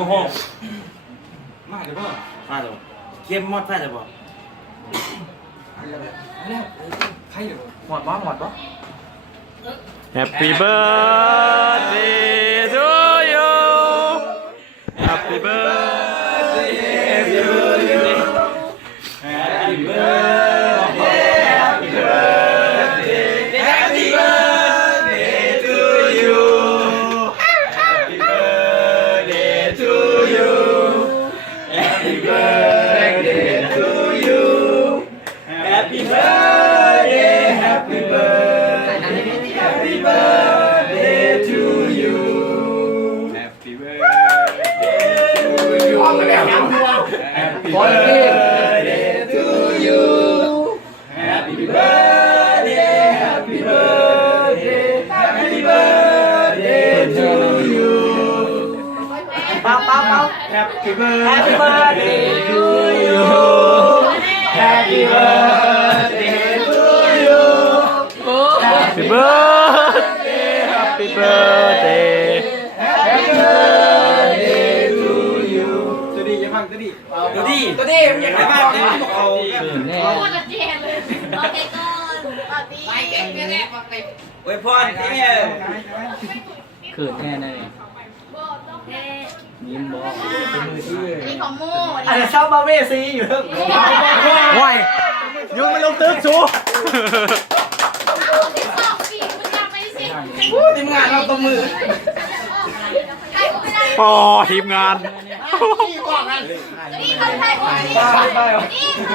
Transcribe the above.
โมโหมาเดี๋ยวพ่อมาเดี๋ยวเข้มมอดไฟเดี๋ยวพ่อใครเดี๋ยวหมดบ่ Happy birthday to you Happy birthday to you Happy birthday Happy birthday Happy birthday to you Happy birthday to you Happy birthday to you Happy birthday Happy birthday Happy birthday to you Happy birthday to you Happy birthday to you Happy birthday Happy birthday Happy birthday to you เป่า Happy birthday to you Happy birthday to you Happy birthday Happy birthday Happy birthday to you ตัวดียังมั่งตัวดีอยากได้บ้างเดี๋ยวเอา พูดละเจนเลยโอเคก่อนปาร์ตี้ไปเก่งแน่ๆบอกเลย อวยพรเอ้ เขินแน่เลย บอกต้องแน่ ยิ้มบอก นี่ของโม่ อาจจะเช่ามาเวซีอยู่เถอะ ห่วยยุงมันลงตึกชู ที่สองปีคุณยังไม่สิ ทีมงานเราตบมือ ใครก็ไม่ได้ อ๋อทีมงาน นี่คนไทยคนนี้